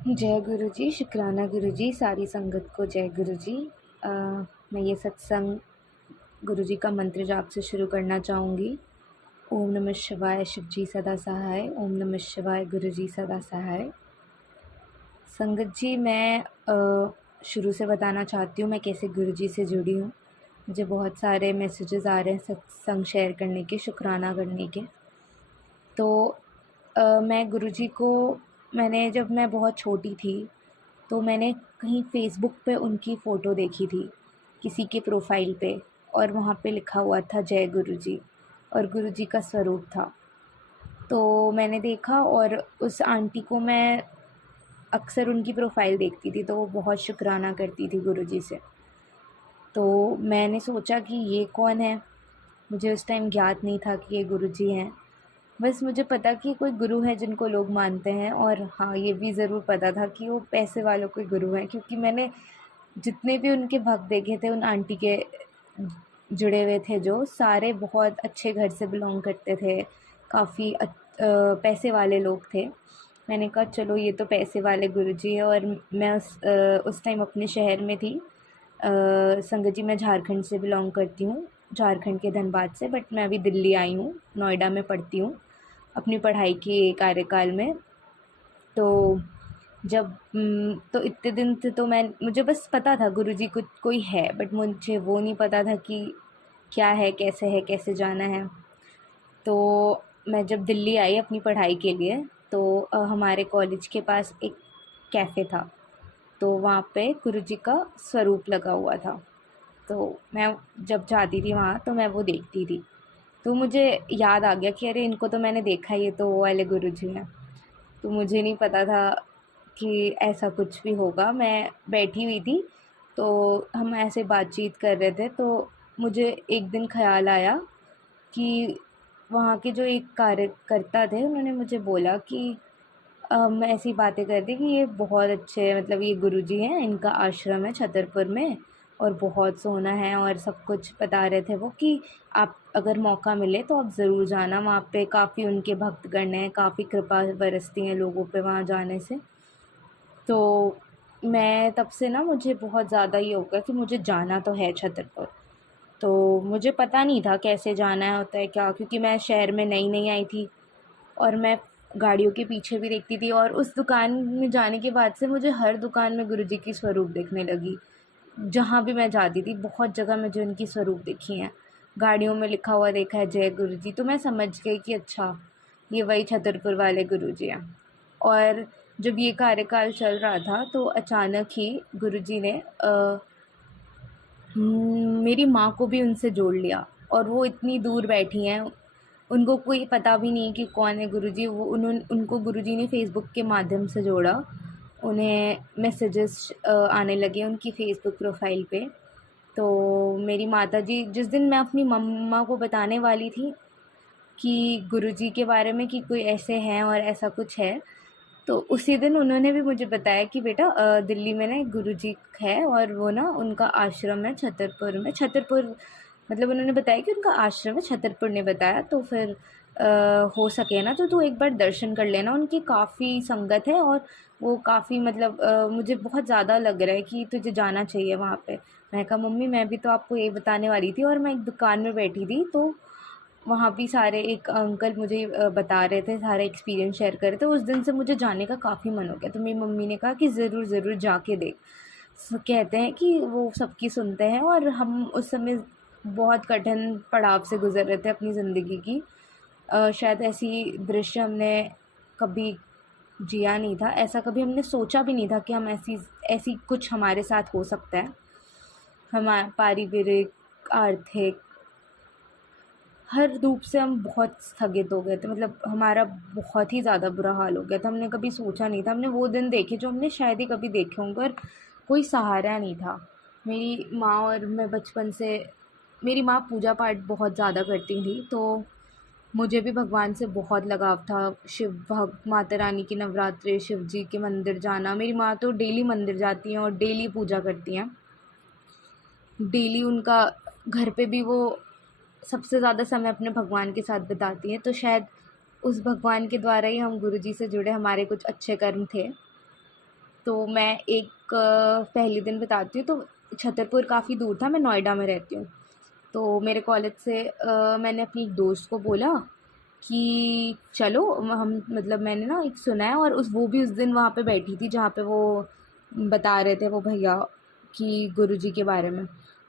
जय गुरु जी, शुक्राना गुरु जी, सारी संगत को जय गुरु जी। मैं ये सत्संग गुरु जी का मंत्र जाप से शुरू करना चाहूँगी। ओम नमः शिवाय, शिव जी सदा सहाय। ओम नमः शिवाय, गुरु जी सदा सहाय। संगत जी, मैं शुरू से बताना चाहती हूँ मैं कैसे गुरु जी से जुड़ी हूँ। मुझे बहुत सारे मैसेजेस आ रहे हैं सत्संग शेयर करने के, शुक्राना करने के। तो मैं गुरु जी को जब मैं बहुत छोटी थी तो मैंने कहीं फ़ेसबुक पे उनकी फ़ोटो देखी थी, किसी के प्रोफ़ाइल पे, और वहाँ पे लिखा हुआ था जय गुरु जी, और गुरु जी का स्वरूप था। तो मैंने देखा, और उस आंटी को मैं अक्सर उनकी प्रोफ़ाइल देखती थी, तो वो बहुत शुक्राना करती थी गुरु जी से। तो मैंने सोचा कि ये कौन है? मुझे उस टाइम ज्ञात नहीं था कि ये गुरु जी हैं। बस मुझे पता कि कोई गुरु है जिनको लोग मानते हैं, और हाँ, ये भी ज़रूर पता था कि वो पैसे वालों के गुरु हैं, क्योंकि मैंने जितने भी उनके भक्त देखे थे उन आंटी के जुड़े हुए थे, जो सारे बहुत अच्छे घर से बिलोंग करते थे, काफ़ी पैसे वाले लोग थे। मैंने कहा चलो ये तो पैसे वाले गुरुजी है। और मैं उस टाइम अपने शहर में थी। संगत जी, मैं झारखंड से बिलोंग करती हूँ, झारखंड के धनबाद से, बट मैं अभी दिल्ली आई हूँ, नोएडा में पढ़ती हूँ अपनी पढ़ाई के कार्यकाल में। तो जब तो इतने दिन से तो मुझे बस पता था गुरुजी कुछ कोई है, बट मुझे वो नहीं पता था कि क्या है, कैसे जाना है। तो मैं जब दिल्ली आई अपनी पढ़ाई के लिए, तो हमारे कॉलेज के पास एक कैफ़े था, तो वहाँ पे गुरुजी का स्वरूप लगा हुआ था। तो मैं जब जाती थी वहाँ तो मैं वो देखती थी, तो मुझे याद आ गया कि अरे इनको तो मैंने देखा है, ये तो वो वाले गुरुजी हैं। तो मुझे नहीं पता था कि ऐसा कुछ भी होगा। मैं बैठी हुई थी, तो हम ऐसे बातचीत कर रहे थे, तो मुझे एक दिन ख़्याल आया कि वहाँ के जो एक कार्यकर्ता थे, उन्होंने मुझे बोला कि हम ऐसी बातें कर रहे कि ये बहुत अच्छे, मतलब ये गुरुजी हैं, इनका आश्रम है छतरपुर में, और बहुत सोना है, और सब कुछ बता रहे थे वो कि आप अगर मौका मिले तो आप ज़रूर जाना वहाँ पे। काफ़ी उनके भक्तगण हैं, काफ़ी कृपा बरसती हैं लोगों पे वहाँ जाने से। तो मैं तब से ना, मुझे बहुत ज़्यादा ये हो गया कि मुझे जाना तो है छतरपुर। तो मुझे पता नहीं था कैसे जाना होता है क्या, क्योंकि मैं शहर में नई-नई आई थी, और मैं गाड़ियों के पीछे भी देखती थी, और उस दुकान में जाने के बाद से मुझे हर दुकान में गुरुजी की स्वरूप दिखने लगी। जहाँ भी मैं जाती थी, बहुत जगह मुझे उनकी स्वरूप दिखी हैं। गाड़ियों में लिखा हुआ देखा है जय गुरुजी, तो मैं समझ गई कि अच्छा, ये वही छतरपुर वाले गुरुजी हैं। और जब ये कार्यकाल चल रहा था, तो अचानक ही गुरुजी ने मेरी माँ को भी उनसे जोड़ लिया, और वो इतनी दूर बैठी हैं, उनको कोई पता भी नहीं कि कौन है गुरुजी। वो उनको गुरुजी ने फ़ेसबुक के माध्यम से जोड़ा। उन्हें मैसेजेस आने लगे उनकी फ़ेसबुक प्रोफ़ाइल पे। तो मेरी माताजी, जिस दिन मैं अपनी मम्मा को बताने वाली थी कि गुरुजी के बारे में कि कोई ऐसे हैं और ऐसा कुछ है, तो उसी दिन उन्होंने भी मुझे बताया कि बेटा, दिल्ली में ना एक गुरुजी है, और वो ना, उनका आश्रम है छतरपुर में। छतरपुर मतलब उन्होंने बताया कि उनका आश्रम है, छतरपुर ने बताया। तो फिर हो सके ना तो तू एक बार दर्शन कर लेना, उनकी काफ़ी संगत है, और वो काफ़ी, मतलब मुझे बहुत ज़्यादा लग रहा है कि तुझे जाना चाहिए वहाँ पे। मैं कहा मम्मी, मैं भी तो आपको यही बताने वाली थी, और मैं एक दुकान में बैठी थी, तो वहाँ भी सारे एक अंकल मुझे बता रहे थे, सारे एक्सपीरियंस शेयर कर रहे थे। उस दिन से मुझे जाने का काफ़ी मन हो गया, तो मेरी मम्मी ने कहा कि ज़रूर ज़रूर जाके देख। कहते हैं कि वो सबकी सुनते हैं, और हम उस समय बहुत कठिन पड़ाव से गुजर रहे थे अपनी ज़िंदगी की। शायद ऐसी दृश्य हमने कभी जिया नहीं था, ऐसा कभी हमने सोचा भी नहीं था कि हम ऐसी ऐसी कुछ हमारे साथ हो सकता है। पारिवारिक, आर्थिक, हर रूप से हम बहुत स्थगित हो गए थे, मतलब हमारा बहुत ही ज़्यादा बुरा हाल हो गया था। हमने कभी सोचा नहीं था, हमने वो दिन देखे जो हमने शायद ही कभी देखे होंगे, और कोई सहारा नहीं था। मेरी माँ और मैं बचपन से, मेरी माँ पूजा पाठ बहुत ज़्यादा करती थी, तो मुझे भी भगवान से बहुत लगाव था। माता रानी की नवरात्रे, शिव जी के मंदिर जाना, मेरी माँ तो डेली मंदिर जाती हैं और डेली पूजा करती हैं। डेली उनका घर पे भी वो सबसे ज़्यादा समय अपने भगवान के साथ बिताती हैं, तो शायद उस भगवान के द्वारा ही हम गुरुजी से जुड़े, हमारे कुछ अच्छे कर्म थे। तो मैं एक पहले दिन बताती हूँ। तो छतरपुर काफ़ी दूर था, मैं नोएडा में रहती हूँ। तो मेरे कॉलेज से मैंने अपनी एक दोस्त को बोला कि चलो हम मतलब मैंने ना एक सुना है, और वो भी उस दिन वहाँ पे बैठी थी जहाँ पे वो बता रहे थे वो भैया कि गुरुजी के बारे में।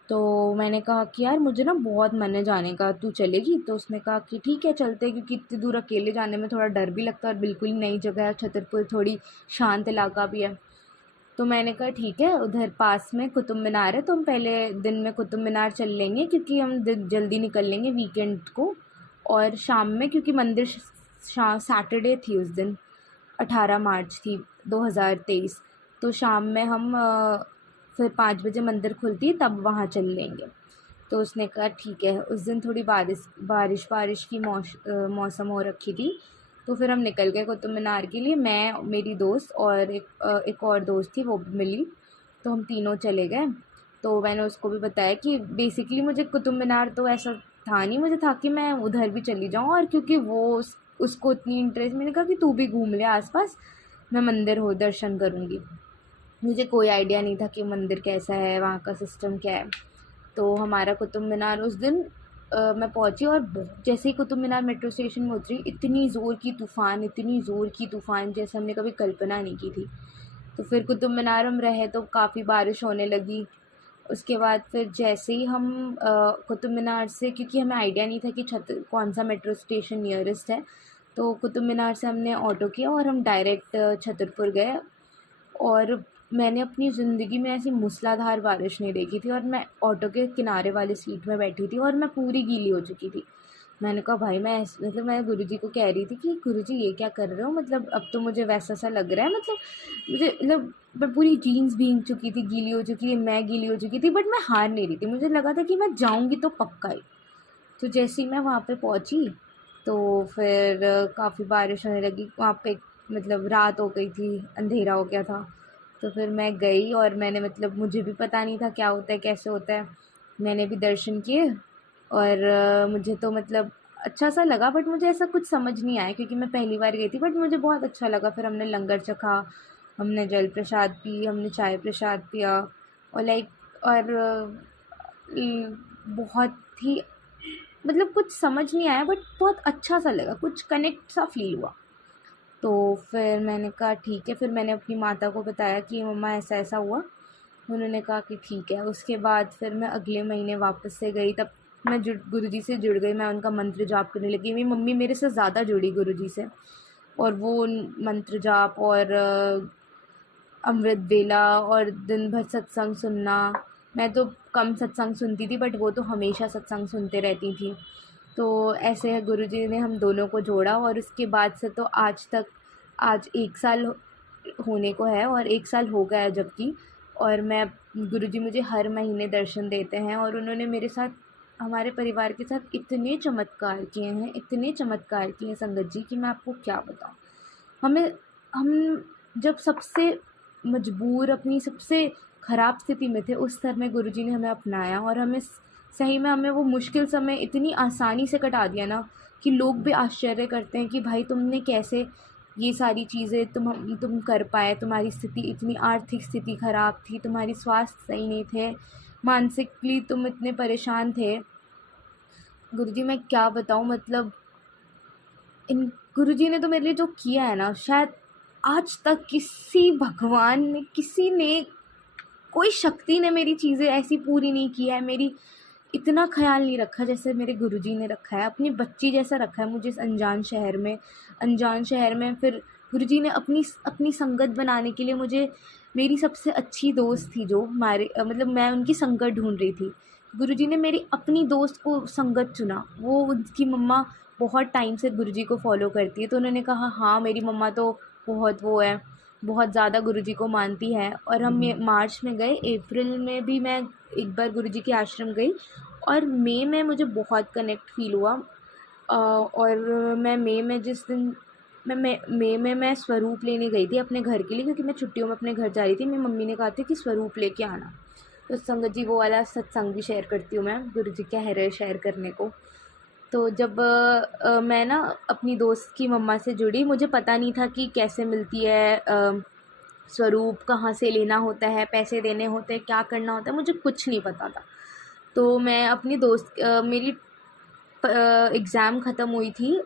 तो मैंने कहा कि यार मुझे ना बहुत मन है जाने का, तू चलेगी? तो उसने कहा कि ठीक है चलते हैं, क्योंकि इतनी दूर अकेले जाने में थोड़ा डर भी लगता है और बिल्कुल ही नई जगह है, छतरपुर थोड़ी शांत इलाका भी है। तो मैंने कहा ठीक है, उधर पास में कुतुब मीनार है, तो हम पहले दिन में कुतुब मीनार चल लेंगे, क्योंकि हम जल्दी निकल लेंगे वीकेंड को। और शाम में, क्योंकि मंदिर सैटरडे थी उस दिन, 18 मार्च थी 2023। तो शाम में हम फिर 5 बजे मंदिर खुलती है तब वहाँ चल लेंगे। तो उसने कहा ठीक है। उस दिन थोड़ी बारिश की मौसम हो रखी थी। तो फिर हम निकल गए कुतुब मीनार के लिए, मैं, मेरी दोस्त और एक और दोस्त थी, वो भी मिली। तो हम तीनों चले गए। तो मैंने उसको भी बताया कि बेसिकली मुझे कुतुब मीनार तो ऐसा था नहीं, मुझे था कि मैं उधर भी चली जाऊँ, और क्योंकि वो उसको इतनी इंटरेस्ट, मैंने कहा कि तू भी घूम ले आसपास, मैं मंदिर हो दर्शन करूँगी। मुझे कोई आइडिया नहीं था कि मंदिर कैसा है, वहाँ का सिस्टम क्या है। तो हमारा कुतुब मीनार उस दिन मैं पहुँची, और जैसे ही कुतुब मीनार मेट्रो स्टेशन में उतरी, इतनी ज़ोर की तूफ़ान, इतनी ज़ोर की तूफ़ान जैसे हमने कभी कल्पना नहीं की थी। तो फिर कुतुब मीनार हम रहे तो काफ़ी बारिश होने लगी। उसके बाद फिर जैसे ही हम कुतुब मीनार से, क्योंकि हमें आइडिया नहीं था कि कौन सा मेट्रो स्टेशन नियरेस्ट है, तो कुतुब मीनार से हमने ऑटो किया और हम डायरेक्ट छतरपुर गए। और मैंने अपनी ज़िंदगी में ऐसी मूसलाधार बारिश नहीं देखी थी, और मैं ऑटो के किनारे वाली सीट में बैठी थी और मैं पूरी गीली हो चुकी थी। मैंने कहा भाई, मतलब मैं गुरुजी को कह रही थी कि गुरुजी ये क्या कर रहे हो, मतलब अब तो मुझे वैसा सा लग रहा है, मतलब मुझे मतलब मैं पूरी जीन्स भीग चुकी थी, गीली हो चुकी थी, मैं गीली हो चुकी थी, बट मैं हार नहीं रही थी। मुझे लगा था कि मैं जाऊँगी तो पक्का ही। तो जैसे ही मैं वहाँ पे पहुँची, तो फिर काफ़ी बारिश होने लगी वहाँ पे, मतलब रात हो गई थी, अंधेरा हो गया था। तो फिर मैं गई, और मैंने, मतलब मुझे भी पता नहीं था क्या होता है, कैसे होता है। मैंने भी दर्शन किए, और मुझे तो मतलब अच्छा सा लगा, बट मुझे ऐसा कुछ समझ नहीं आया, क्योंकि मैं पहली बार गई थी, बट मुझे बहुत अच्छा लगा। फिर हमने लंगर चखा, हमने जल प्रसाद पी, हमने चाय प्रसाद पिया, और लाइक, और बहुत ही, मतलब कुछ समझ नहीं आया, बट बहुत अच्छा सा लगा, कुछ कनेक्ट सा फील हुआ। तो फिर मैंने कहा ठीक है, फिर मैंने अपनी माता को बताया कि मम्मा ऐसा ऐसा हुआ। उन्होंने कहा कि ठीक है। उसके बाद फिर मैं अगले महीने वापस से गई, तब मैं गुरुजी से जुड़ गई, मैं उनका मंत्र जाप करने लगी। मेरी मम्मी मेरे से ज़्यादा जुड़ी गुरुजी से, और वो मंत्र जाप और अमृत वेला और दिन भर सत्संग सुनना। मैं तो कम सत्संग सुनती थी, बट वो तो हमेशा सत्संग सुनते रहती थी। तो ऐसे गुरुजी ने हम दोनों को जोड़ा, और उसके बाद से तो आज तक, आज 1 साल होने को है, और 1 साल हो गया है जबकि। और मैं, गुरुजी मुझे हर महीने दर्शन देते हैं, और उन्होंने मेरे साथ, हमारे परिवार के साथ इतने चमत्कार किए हैं, इतने चमत्कार किए हैं संगत जी, कि मैं आपको क्या बताऊँ। हमें हम जब सबसे मजबूर, अपनी सबसे ख़राब स्थिति में थे, उस समय गुरुजी ने हमें अपनाया, और हमें सही में, हमें वो मुश्किल समय इतनी आसानी से कटा दिया ना, कि लोग भी आश्चर्य करते हैं कि भाई तुमने कैसे ये सारी चीज़ें तुम कर पाए। तुम्हारी स्थिति इतनी, आर्थिक स्थिति ख़राब थी, तुम्हारी स्वास्थ्य सही नहीं थे, मानसिकली तुम इतने परेशान थे। गुरुजी मैं क्या बताऊँ, मतलब इन गुरुजी ने तो मेरे लिए जो किया है ना, शायद आज तक किसी भगवान ने, किसी ने, कोई शक्ति ने मेरी चीज़ें ऐसी पूरी नहीं की है, मेरी इतना ख़्याल नहीं रखा जैसे मेरे गुरुजी ने रखा है। अपनी बच्ची जैसा रखा है मुझे इस अनजान शहर में। फिर गुरुजी ने अपनी अपनी संगत बनाने के लिए मुझे, मेरी सबसे अच्छी दोस्त थी जो हमारे मतलब मैं उनकी संगत ढूँढ रही थी। गुरुजी ने मेरी अपनी दोस्त को संगत चुना। वो, उसकी मम्मा बहुत टाइम से गुरुजी को फ़ॉलो करती है, तो उन्होंने कहा हाँ, मेरी मम्मा तो बहुत वो है, बहुत ज़्यादा गुरुजी को मानती है। और हम मार्च में गए, अप्रैल में भी मैं एक बार गुरुजी के आश्रम गई, और मई में मुझे बहुत कनेक्ट फ़ील हुआ। और मैं मई में जिस दिन, मैं मई में मैं स्वरूप लेने गई थी अपने घर के लिए, क्योंकि मैं छुट्टियों में अपने घर जा रही थी। मेरी मम्मी ने कहा था कि स्वरूप लेके आना। तो संगत जी, वो वाला सत्संग भी शेयर करती हूँ मैं, गुरुजी कह रहे शेयर करने को। तो जब मैं ना अपनी दोस्त की मम्मा से जुड़ी, मुझे पता नहीं था कि कैसे मिलती है स्वरूप कहाँ से लेना होता है, पैसे देने होते हैं, क्या करना होता है, मुझे कुछ नहीं पता था। तो मैं अपनी मेरी एग्ज़ाम ख़त्म हुई थी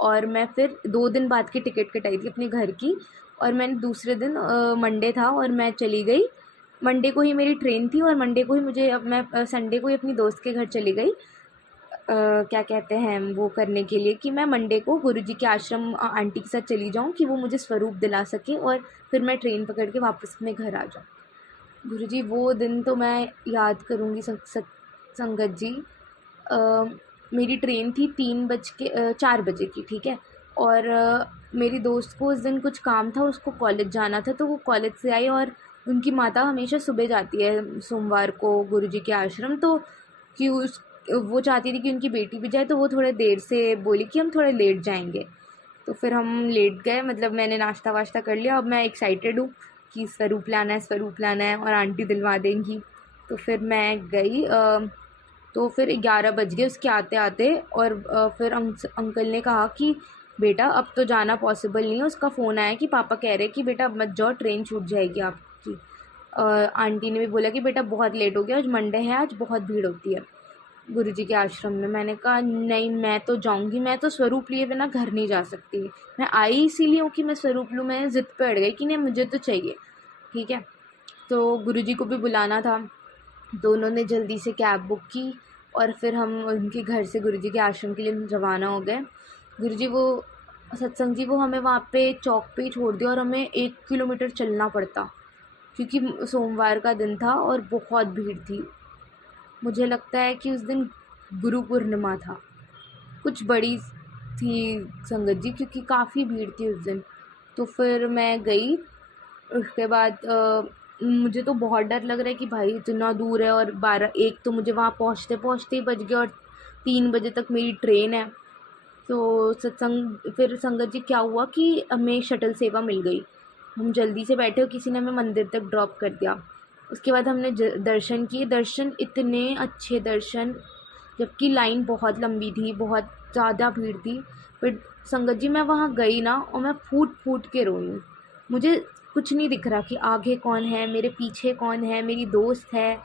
और मैं फिर 2 दिन बाद की टिकट कटाई थी अपने घर की, और मैंने दूसरे दिन मंडे था और मैं चली गई। मंडे को ही मेरी ट्रेन थी और मंडे को ही मैं संडे को ही अपनी दोस्त के घर चली गई। क्या कहते हैं वो करने के लिए कि मैं मंडे को गुरुजी के आश्रम आंटी के साथ चली जाऊँ कि वो मुझे स्वरूप दिला सके और फिर मैं ट्रेन पकड़ के वापस अपने घर आ जाऊँ। गुरुजी वो दिन तो मैं याद करूँगी संगत जी। अ, मेरी ट्रेन थी 4 बजे की, ठीक है। और मेरी दोस्त को उस दिन कुछ काम था, उसको कॉलेज जाना था, तो वो कॉलेज से आई और उनकी माता हमेशा सुबह जाती है सोमवार को गुरुजी के आश्रम, तो कि उस वो चाहती थी कि उनकी बेटी भी जाए, तो वो थोड़े देर से बोली कि हम थोड़े लेट जाएंगे। तो फिर हम लेट गए, मतलब मैंने नाश्ता वाश्ता कर लिया। अब मैं एक्साइटेड हूँ कि स्वरूप लाना है और आंटी दिलवा देंगी। तो फिर मैं गई, तो फिर 11 बज गए उसके आते आते, और फिर अंकल ने कहा कि बेटा अब तो जाना पॉसिबल नहीं है। उसका फ़ोन आया कि पापा कह रहे हैं कि बेटा अब मत जाओ, ट्रेन छूट जाएगी आपकी। आंटी ने भी बोला कि बेटा बहुत लेट हो गया, आज मंडे है, आज बहुत भीड़ होती है गुरुजी के आश्रम में। मैंने कहा नहीं, मैं तो जाऊंगी, मैं तो स्वरूप लिए बिना घर नहीं जा सकती। मैं आई इसीलिए हूँ कि मैं स्वरूप लूँ। मैं ज़िद पे अड़ गई कि नहीं मुझे तो चाहिए, ठीक है। तो गुरुजी को भी बुलाना था, तो उन्होंने जल्दी से कैब बुक की और फिर हम उनके घर से गुरुजी के आश्रम के लिए रवाना हो गए। गुरुजी वो सत्संग जी वो हमें वहाँ पे चौक पे ही छोड़ दिया और हमें 1 किलोमीटर चलना पड़ता, क्योंकि सोमवार का दिन था और बहुत भीड़ थी। मुझे लगता है कि उस दिन गुरु पूर्णिमा था, कुछ बड़ी थी संगत जी, क्योंकि काफ़ी भीड़ थी उस दिन। तो फिर मैं गई, उसके बाद मुझे तो बहुत डर लग रहा है कि भाई इतना दूर है, और 1 तो मुझे वहाँ पहुँचते पहुँचते ही बज गया और 3 बजे तक मेरी ट्रेन है। तो फिर संगत जी क्या हुआ कि हमें शटल सेवा मिल गई। हम जल्दी से बैठे और किसी ने हमें मंदिर तक ड्रॉप कर दिया। उसके बाद हमने दर्शन किए, दर्शन इतने अच्छे दर्शन, जबकि लाइन बहुत लंबी थी, बहुत ज़्यादा भीड़ थी। बट संगत जी मैं वहाँ गई ना और मैं फूट फूट के रोई हूँ। मुझे कुछ नहीं दिख रहा कि आगे कौन है, मेरे पीछे कौन है, मेरी दोस्त है।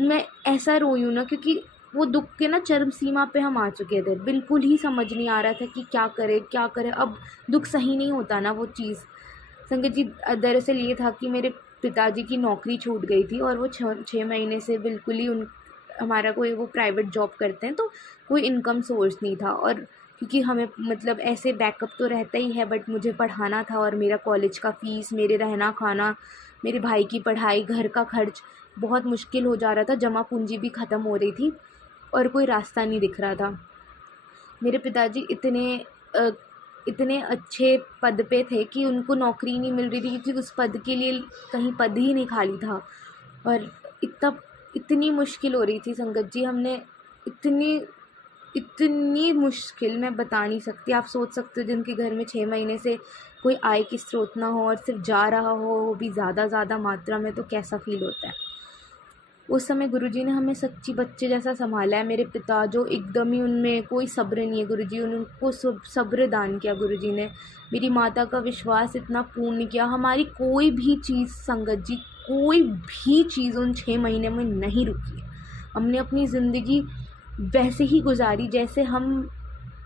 मैं ऐसा रोई हूँ ना, क्योंकि वो दुःख के ना चरम सीमा पे हम आ चुके थे। बिल्कुल ही समझ नहीं आ रहा था कि क्या करें क्या करें। अब दुःख सही नहीं होता ना वो चीज़। संगत जी दरअसल ये था कि मेरे पिताजी की नौकरी छूट गई थी और वो 6 महीने से बिल्कुल ही उन हमारा कोई वो प्राइवेट जॉब करते हैं, तो कोई इनकम सोर्स नहीं था। और क्योंकि हमें मतलब ऐसे बैकअप तो रहता ही है, बट मुझे पढ़ाना था और मेरा कॉलेज का फ़ीस, मेरे रहना खाना, मेरे भाई की पढ़ाई, घर का खर्च बहुत मुश्किल हो जा रहा था। जमा पूंजी भी ख़त्म हो रही थी और कोई रास्ता नहीं दिख रहा था। मेरे पिताजी अ, इतने अच्छे पद पे थे कि उनको नौकरी नहीं मिल रही थी, क्योंकि उस पद के लिए कहीं पद ही नहीं खाली था। और इतनी मुश्किल हो रही थी संगत जी, हमने इतनी इतनी मुश्किल मैं बता नहीं सकती। आप सोच सकते हो जिनके घर में 6 महीने से कोई आय की स्रोत ना हो और सिर्फ जा रहा हो, वो भी ज़्यादा मात्रा में, तो कैसा फ़ील होता है। उस समय गुरुजी ने हमें सच्ची बच्चे जैसा संभाला है। मेरे पिता जो एकदम ही, उनमें कोई सब्र नहीं है, गुरुजी उनको सब्र दान किया गुरुजी ने। मेरी माता का विश्वास इतना पूर्ण किया। हमारी कोई भी चीज़ संगत जी, कोई भी चीज़ उन 6 महीने में नहीं रुकी। हमने अपनी ज़िंदगी वैसे ही गुजारी जैसे हम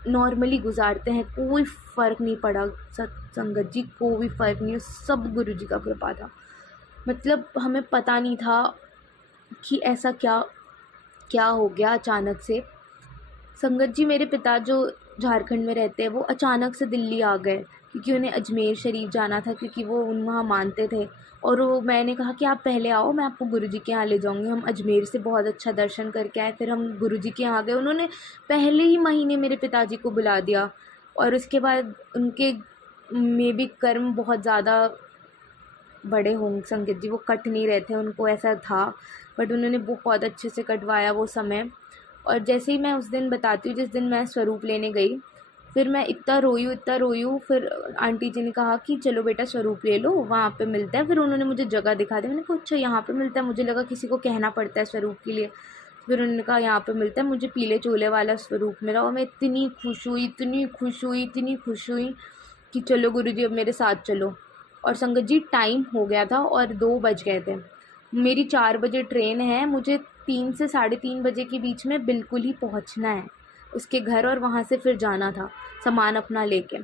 नॉर्मली गुजारते हैं। कोई फ़र्क नहीं पड़ा संगत जी, कोई फ़र्क नहीं। सब गुरुजी का कृपा था। मतलब हमें पता नहीं था कि ऐसा क्या क्या हो गया अचानक से। संगत जी मेरे पिता जो झारखंड में रहते हैं, वो अचानक से दिल्ली आ गए, क्योंकि उन्हें अजमेर शरीफ जाना था, क्योंकि वो वहाँ मानते थे। और वो मैंने कहा कि आप पहले आओ, मैं आपको गुरुजी के यहाँ ले जाऊँगी। हम अजमेर से बहुत अच्छा दर्शन करके आए, फिर हम गुरुजी के यहाँ गए। उन्होंने पहले ही महीने मेरे पिताजी को बुला दिया। और उसके बाद उनके में भी कर्म बहुत ज़्यादा बड़े होंगे संगीत जी, वो कट नहीं रहे थे, उनको ऐसा था। बट उन्होंने बहुत अच्छे से कटवाया वो समय। और जैसे ही मैं उस दिन बताती हूँ जिस दिन मैं स्वरूप लेने गई, फिर मैं इतना रोई हूँ। फिर आंटी जी ने कहा कि चलो बेटा स्वरूप ले लो, वहाँ पे मिलता है। फिर उन्होंने मुझे जगह दिखा दी। मैंने कहा अच्छा यहाँ पे मिलता है, मुझे लगा किसी को कहना पड़ता है स्वरूप के लिए। फिर उन्होंने कहा यहाँ पे मिलता है। मुझे पीले चोले वाला स्वरूप मिला और मैं इतनी खुश हुई कि चलो गुरुजी अब मेरे साथ चलो। और संगत जी टाइम हो गया था और 2 बज गए थे। मेरी 4 बजे ट्रेन है, मुझे 3 से साढ़े 3 बजे के बीच में बिल्कुल ही पहुंचना है उसके घर, और वहाँ से फिर जाना था सामान अपना लेके।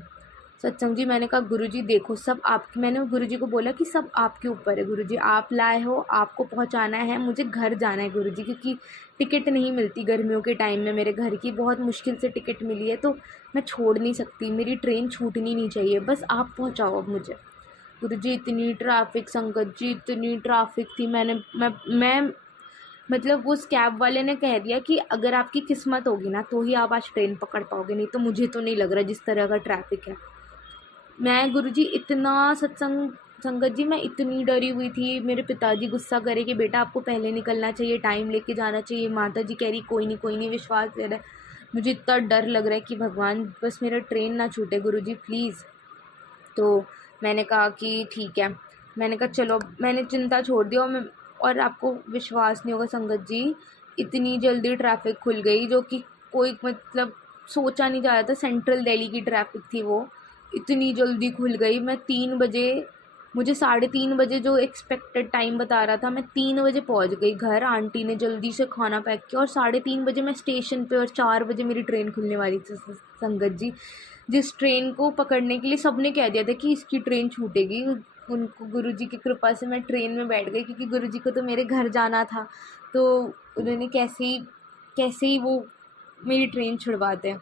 सत्संग जी, मैंने कहा गुरुजी देखो सब आपकी, मैंने गुरुजी को बोला कि सब आपके ऊपर है गुरुजी, आप लाए हो, आपको पहुंचाना है, मुझे घर जाना है गुरुजी, क्योंकि टिकट नहीं मिलती गर्मियों के टाइम में, मेरे घर की बहुत मुश्किल से टिकट मिली है, तो मैं छोड़ नहीं सकती, मेरी ट्रेन छूटनी नहीं चाहिए, बस आप पहुँचाओ अब मुझे। गुरुजी इतनी ट्रैफिक संगत जी, इतनी ट्रैफिक थी, मैं मतलब उस कैब वाले ने कह दिया कि अगर आपकी किस्मत होगी ना तो ही आप आज ट्रेन पकड़ पाओगे, नहीं तो मुझे तो नहीं लग रहा जिस तरह का ट्रैफिक है। मैं गुरुजी इतना संगत जी मैं इतनी डरी हुई थी, मेरे पिताजी गुस्सा करे कि बेटा आपको पहले निकलना चाहिए, टाइम लेके जाना चाहिए, माता जी कह रही कोई नहीं विश्वास दे रहा है। मुझे इतना डर लग रहा है कि भगवान बस मेरा ट्रेन ना छूटे गुरुजी प्लीज़। तो मैंने कहा कि ठीक है, मैंने कहा चलो, मैंने चिंता छोड़ दी। और आपको विश्वास नहीं होगा संगत जी, इतनी जल्दी ट्रैफिक खुल गई जो कि कोई मतलब सोचा नहीं जा रहा था। सेंट्रल दिल्ली की ट्रैफिक थी वो, इतनी जल्दी खुल गई। मैं 3 बजे, मुझे 3:30 बजे जो एक्सपेक्टेड टाइम बता रहा था, मैं 3 बजे पहुंच गई घर। आंटी ने जल्दी से खाना पैक किया और 3:30 बजे मैं स्टेशन पे, और 4 बजे मेरी ट्रेन खुलने वाली थी संगत जी। जिस ट्रेन को पकड़ने के लिए सबने कह दिया था कि इसकी ट्रेन छूटेगी, उनको गुरुजी की कृपा से मैं ट्रेन में बैठ गई, क्योंकि गुरुजी को तो मेरे घर जाना था, तो उन्होंने कैसे ही वो मेरी ट्रेन छुड़वाते हैं।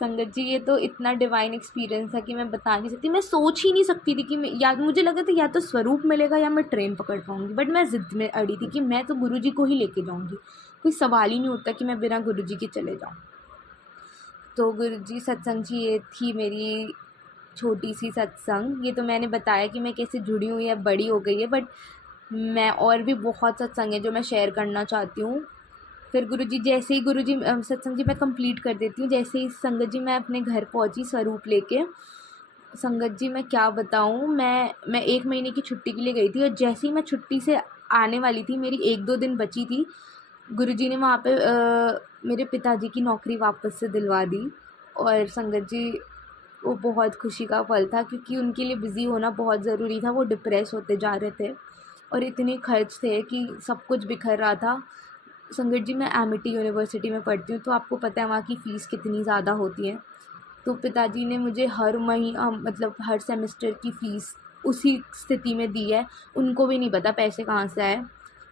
संगत जी ये तो इतना डिवाइन एक्सपीरियंस है कि मैं बता नहीं सकती। मैं सोच ही नहीं सकती थी कि मैं, या मुझे लगा था या तो स्वरूप मिलेगा या मैं ट्रेन पकड़ पाऊँगी, बट मैं ज़िद में अड़ी थी कि मैं तो गुरुजी को ही लेके जाऊँगी, कोई सवाल ही नहीं होता कि मैं बिना गुरुजी के चले जाऊँ। तो गुरुजी सत्संग जी ये थी मेरी छोटी सी सत्संग। ये तो मैंने बताया कि मैं कैसे जुड़ी हुई या बड़ी हो गई है, बट मैं और भी बहुत सत्संग है जो मैं शेयर करना चाहती हूँ। फिर गुरुजी जैसे ही गुरुजी सत्संग जी मैं कंप्लीट कर देती हूँ। जैसे ही संगत जी मैं अपने घर पहुँची स्वरूप लेके, संगत जी मैं क्या बताऊँ, मैं 1 महीने की छुट्टी के लिए गई थी, और जैसे ही मैं छुट्टी से आने वाली थी, मेरी 1-2 दिन बची थी, गुरुजी ने वहाँ पे मेरे पिताजी की नौकरी वापस से दिलवा दी। और संगत जी वो बहुत खुशी का पल था, क्योंकि उनके लिए बिज़ी होना बहुत ज़रूरी था। वो डिप्रेस होते जा रहे थे और इतने खर्च थे कि सब कुछ बिखर रहा था। संगत जी मैं एमिटी यूनिवर्सिटी में पढ़ती हूँ, तो आपको पता है वहाँ की फ़ीस कितनी ज़्यादा होती है। तो पिताजी ने मुझे हर महीना मतलब हर सेमेस्टर की फ़ीस उसी स्थिति में दी है। उनको भी नहीं पता पैसे कहाँ से आए।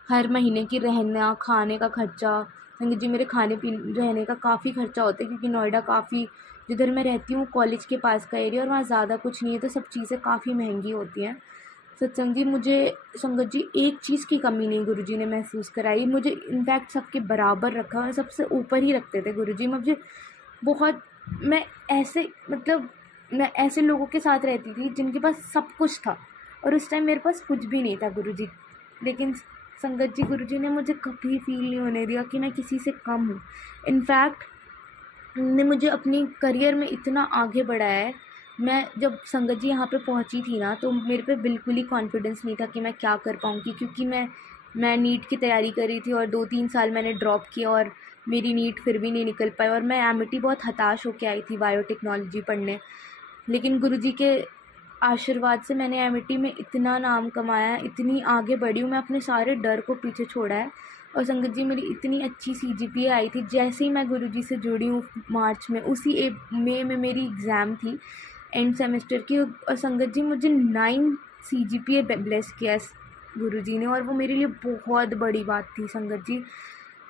हर महीने की रहना खाने का खर्चा, संगत जी मेरे खाने पीने रहने का काफ़ी खर्चा होता है, क्योंकि नोएडा काफ़ी, जिधर मैं रहती हूँ कॉलेज के पास का एरिया, और वहाँ ज़्यादा कुछ नहीं है, तो सब चीज़ें काफ़ी महंगी होती हैं। सत्संग जी मुझे संगत जी एक चीज़ की कमी नहीं गुरुजी ने महसूस कराई। मुझे इनफैक्ट सबके बराबर रखा और सबसे ऊपर ही रखते थे गुरुजी। मुझे बहुत, मैं ऐसे मतलब मैं ऐसे लोगों के साथ रहती थी जिनके पास सब कुछ था, और उस टाइम मेरे पास कुछ भी नहीं था गुरुजी। लेकिन संगत जी गुरुजी ने मुझे कभी फील नहीं होने दिया कि मैं किसी से कम हूँ। इनफैक्ट ने मुझे अपनी करियर में इतना आगे बढ़ाया है। मैं जब संगत जी यहाँ पे पहुँची थी ना, तो मेरे पे बिल्कुल ही कॉन्फिडेंस नहीं था कि मैं क्या कर पाऊँगी, क्योंकि मैं नीट की तैयारी कर रही थी, और 2-3 साल मैंने ड्रॉप किया और मेरी नीट फिर भी नहीं निकल पाई, और मैं एमिटी बहुत हताश होके आई थी बायोटेक्नोलॉजी पढ़ने। लेकिन गुरुजी के आशीर्वाद से मैंने एमिटी में इतना नाम कमाया, इतनी आगे बढ़ी हूँ, मैं अपने सारे डर को पीछे छोड़ा है। और संगत जी मेरी इतनी अच्छी सीजीपीए आई थी जैसे ही मैं गुरुजी से जुड़ी हूँ मार्च में, उसी मई में मेरी एग्ज़ाम थी एंड सेमेस्टर की, और संगत जी मुझे 9 सीजीपीए ब्लेस किया गुरुजी ने, और वो मेरे लिए बहुत बड़ी बात थी संगत जी।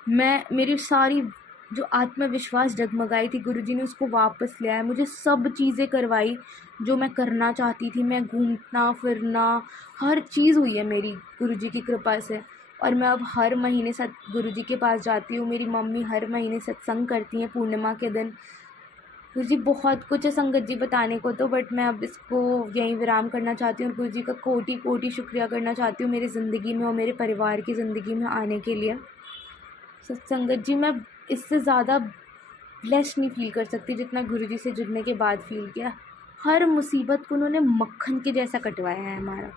मेरी सारी जो आत्मविश्वास डगमगाई थी, गुरुजी ने उसको वापस लिया है। मुझे सब चीज़ें करवाई जो मैं करना चाहती थी। मैं घूमना फिरना हर चीज़ हुई है मेरी गुरुजी की कृपा से, और मैं अब हर महीने गुरुजी के पास जाती हूँ। मेरी मम्मी हर महीने सत्संग करती हैं पूर्णिमा के दिन। गुरुजी बहुत कुछ है संगत जी बताने को तो, बट मैं अब इसको यहीं विराम करना चाहती हूँ, और गुरुजी का कोटि कोटि शुक्रिया करना चाहती हूँ मेरी ज़िंदगी में और मेरे परिवार की ज़िंदगी में आने के लिए। संगत जी मैं इससे ज़्यादा ब्लेस्ड नहीं फ़ील कर सकती जितना गुरुजी से जुड़ने के बाद फ़ील किया। हर मुसीबत को उन्होंने मक्खन के जैसा कटवाया है हमारा।